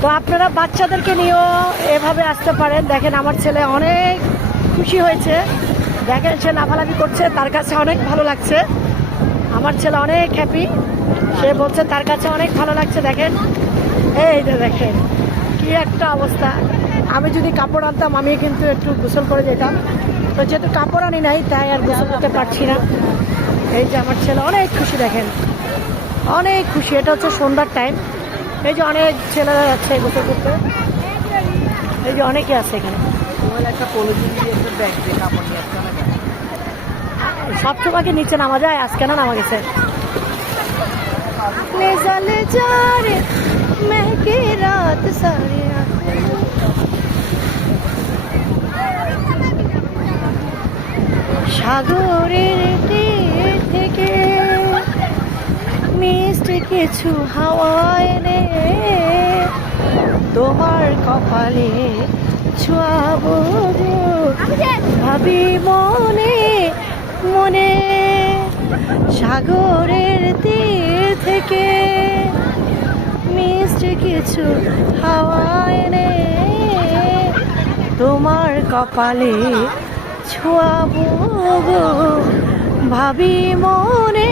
তো আপনারা বাচ্চাদেরকে নিয়েও এভাবে আসতে পারেন। দেখেন আমার ছেলে অনেক খুশি হয়েছে, দেখেন সে লাফালাফি করছে, তার কাছে অনেক ভালো লাগছে। আমার ছেলে অনেক হ্যাপি, সে বলছে তার কাছে অনেক ভালো লাগছে। দেখেন এই যে দেখেন কি একটা অবস্থা। আমি যদি কাপড় আনতাম আমি কিন্তু একটু গোসল করে যেতাম, তো যেহেতু কাপড় আনি নাই তাই আর গোসল করতে পারছি না। এই যে আমার ছেলে অনেক খুশি, দেখেন অনেক খুশি। এটা হচ্ছে সন্ধ্যার টাইম, এই যে অনেক ছেলেরা যাচ্ছে গোসল করতে, এই যে অনেকে আছে এখানে। একটা পলিথিন দিয়ে একটা ব্যাগ দিয়ে কাপড় নিয়ে আসতে হবে। সবসময় কি নিচে নামা যায়? আজকে না নামা গেছে। সাগরের তীর থেকে মিষ্টি কিছু হাওয়া এনে তোমার কপালে ছোঁয়াবো গো। ভাবি মনে মনে সাগরের তীর থেকে মিষ্টি কিছু হাওয়া এনে তোমার কপালে ছোঁয়াবো গো। ভাবি মনে